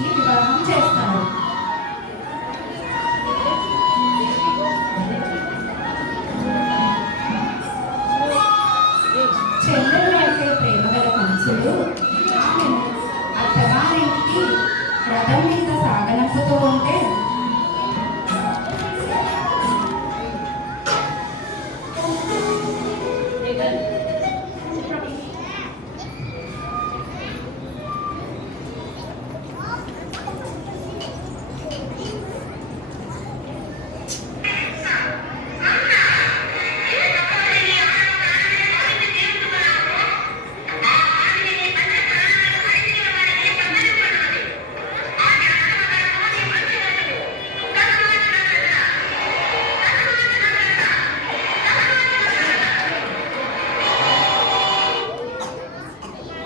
ఇచ్చి వివాహం చేస్తాడు. చెల్లెలు అయితే ప్రేమ గల కంసుడు ఆమెను అత్తగారింటికి రథం మీద సాగనంపుతూ ఉంటే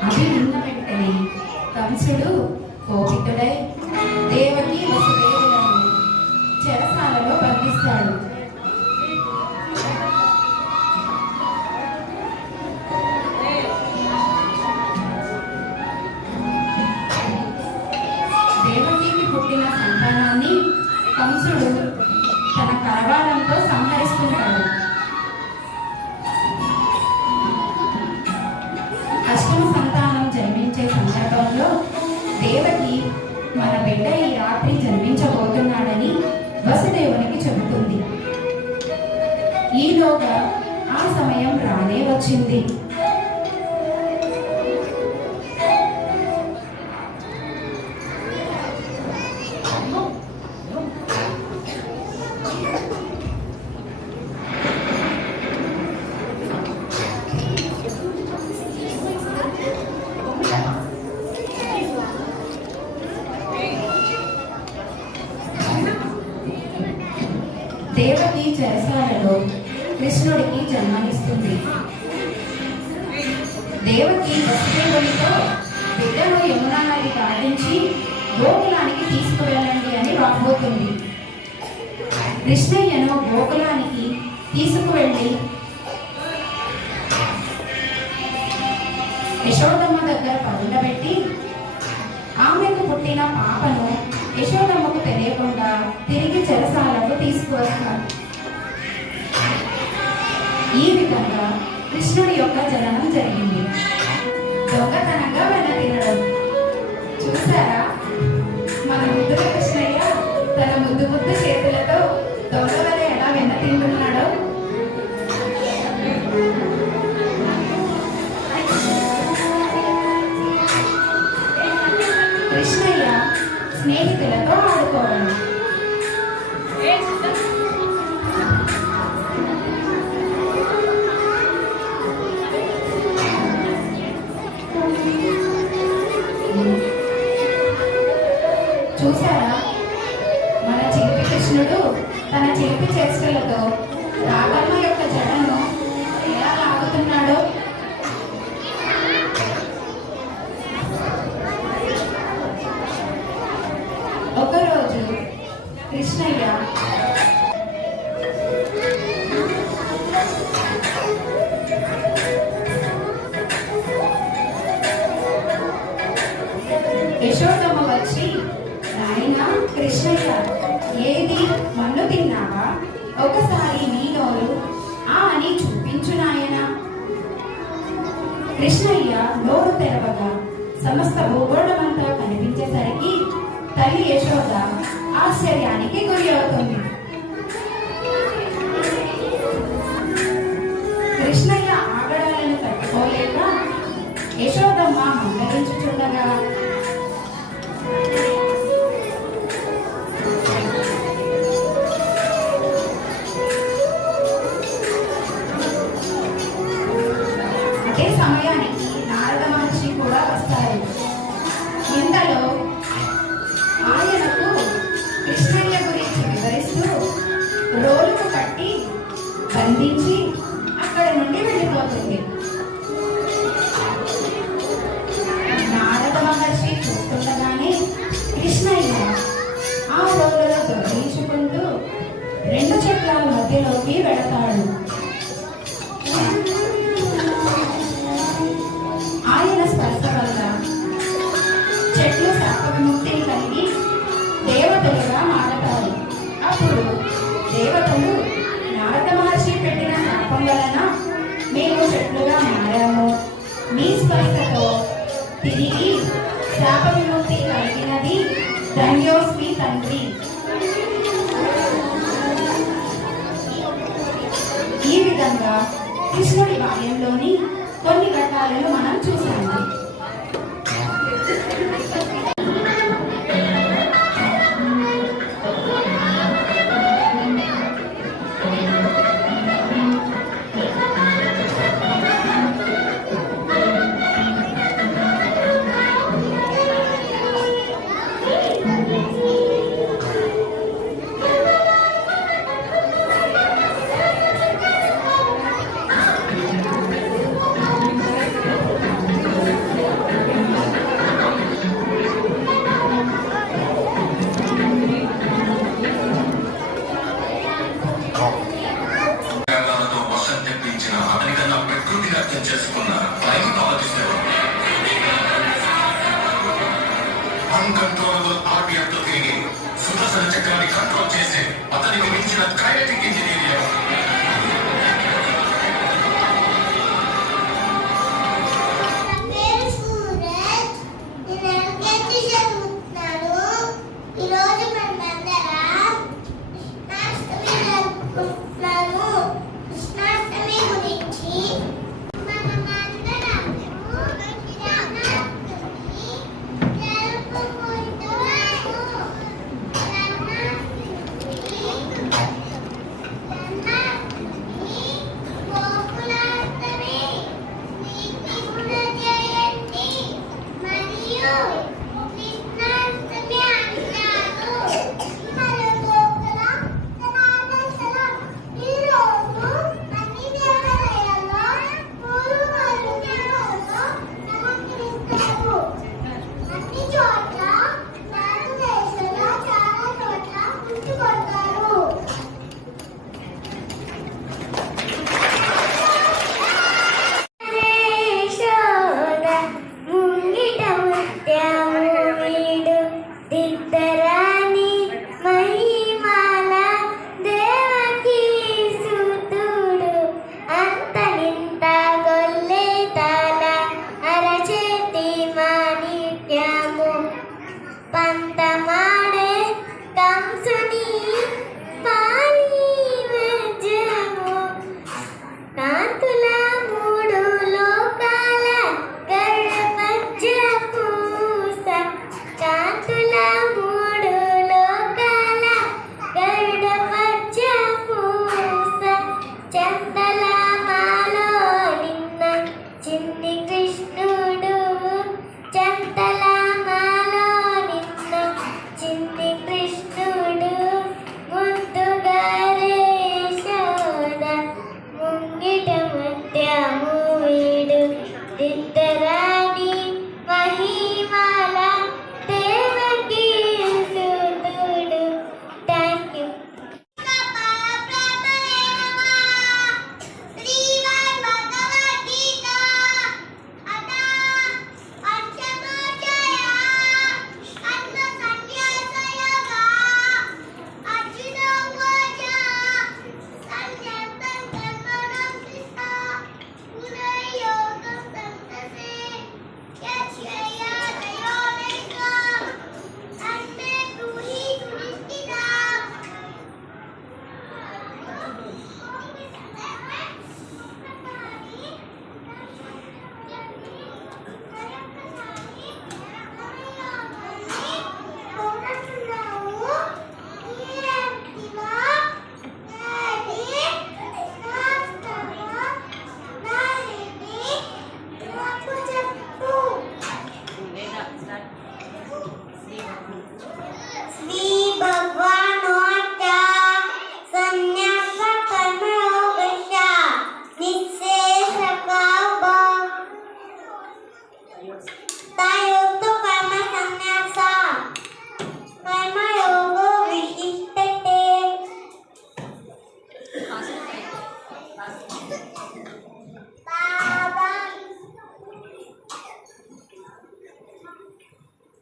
అది విన్న వెంటనే కంసుడు కోపితుడై దేవకి వసుదేవులను చెరసాలలో బంధిస్తాడు. దేవకికి పుట్టిన సంతానాన్ని కంసుడు తన కరవాలంతో సంహరిస్తుంటాడు. అష్టమ సంతానం జన్మించే సందర్భంలో దేవకి మన బిడ్డ ఈ రాత్రి జన్మించబోతున్నాడని వసుదేవునికి చెబుతుంది. ఈలోగా ఆ సమయం రానే వచ్చింది. దేవకి చెరసాలలో కృష్ణుడికి జన్మనిస్తుంది. దేవకి వసుదేవునితో బిడ్డను యమునా నది దాటించి గోకులానికి తీసుకువెళ్ళండి అని వాపోతుంది. కృష్ణయ్యను గోకులానికి తీసుకువెళ్ళి యశోదమ్మ దగ్గర పరుండబెట్టి ఆమెకు పుట్టిన పాపను యశోదమ్మకు తెలియకుండా తిరిగి చెరసాలకు తీసుకువస్తారు. ఈ విధంగా కృష్ణుడి యొక్క జననం జరిగింది. దొంగతనంగా వెనతినడం చూసారా? మన ముద్దుల కృష్ణయ్య తన ముద్దు ముద్దు చేతులతో దొంగ వల్ల ఎలా వెనతింటున్నాడో. కృష్ణయ్య స్నేహితులతో ఆడుకోవడం. చూసారా? మన చిలిపి కృష్ణుడు తన చిలిపి చేష్టలతో రాగమ్మ యొక్క జడను ఎలా లాగుతున్నాడో. ఒకరోజు కృష్ణయ్య యశోదమ్మ వచ్చి, నాయనా కృష్ణయ్య, ఏది మన్ను తిన్నావా? ఒకసారి నీ నోరు ఆ అని చూపించు నాయనా. కృష్ణయ్య నోరు తెరవగా సమస్త భూగోళమంతా కనిపించేసరికి తల్లి యశోద ఆశ్చర్యానికి గురి అవుతుంది. కృష్ణయ్య ఆగడాలను తట్టుకోలేక యశోదమ్మ మందలించుచుండగా అదే సమయానికి నారద మహర్షి కూడా వస్తారు. ఇంతలో ఆయనకు కృష్ణయ్య గురించి వివరిస్తూ రోలుకు కట్టి బంధించి అక్కడి నుండి వెళ్ళిపోతుంది. నారద మహర్షి విముక్తిని కలిగి దేవతలుగా మారతారు. అప్పుడు దేవతలు నారద మహర్షి పెట్టిన శాపం వలన మేము చెట్లుగా మారాము, మీ స్పర్శతో తిరిగి శాప విముక్తి కలిగినది ధన్యోస్మి తండ్రి. ఈ విధంగా కృష్ణుడి బాల్యంలోని కొన్ని ఘట్టాలను మనం చూసాము. అన్కంట్రోలబుల్ ఆర్బిఎంతో తిరిగి సుదర్శన చక్రాన్ని కంట్రోల్ చేసి అతనికి మించిన కైనెటిక్ ఇంజనీరింగ్.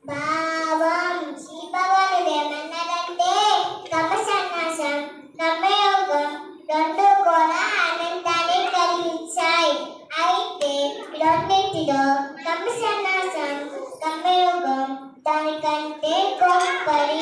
Baba ఏమిటో కమ్మి సన్నాసం కమ్మయోగం దానికంటే గొప్పది.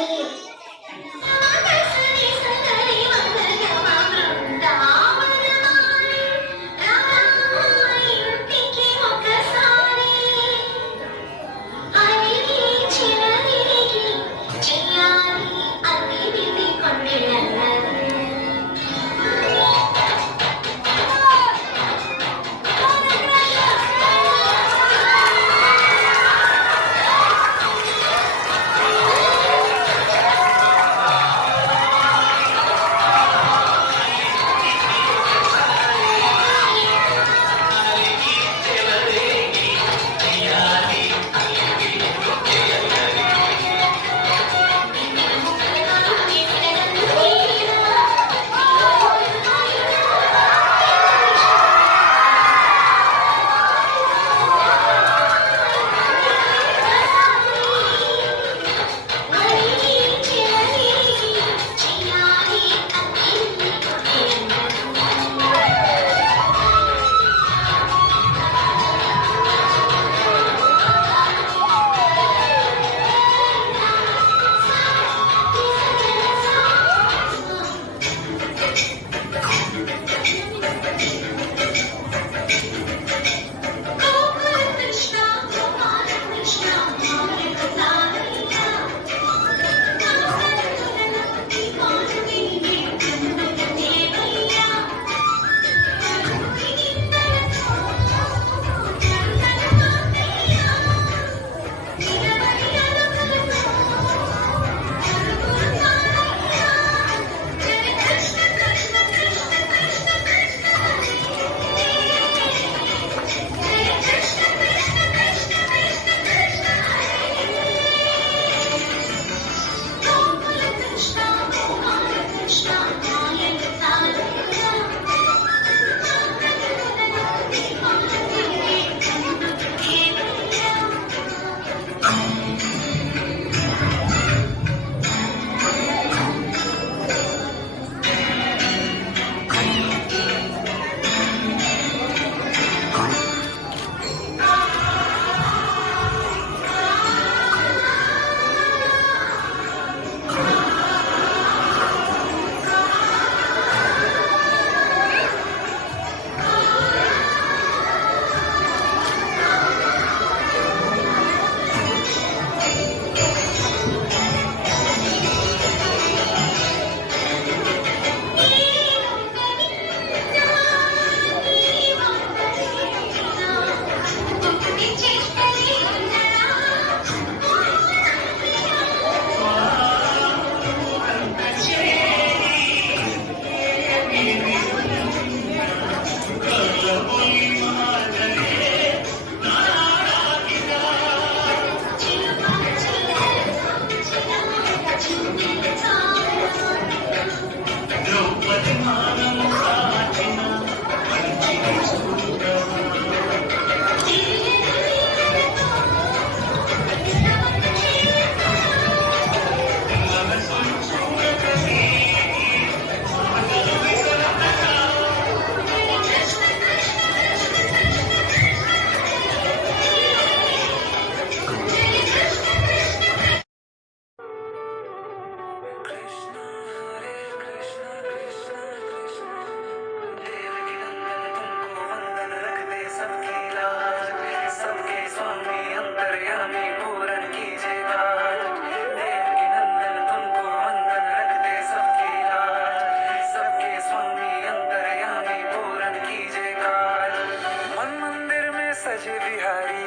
सजे बिहारी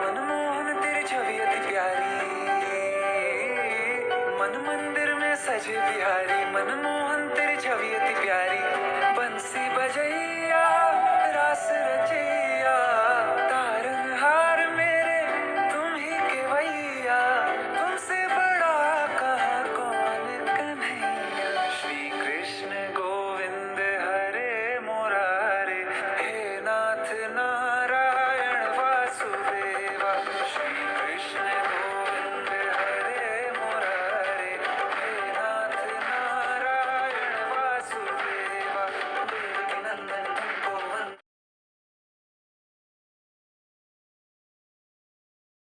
मनमोहन तेरी छवि अति प्यारी मन मंदिर में सजे बिहारी मनमोहन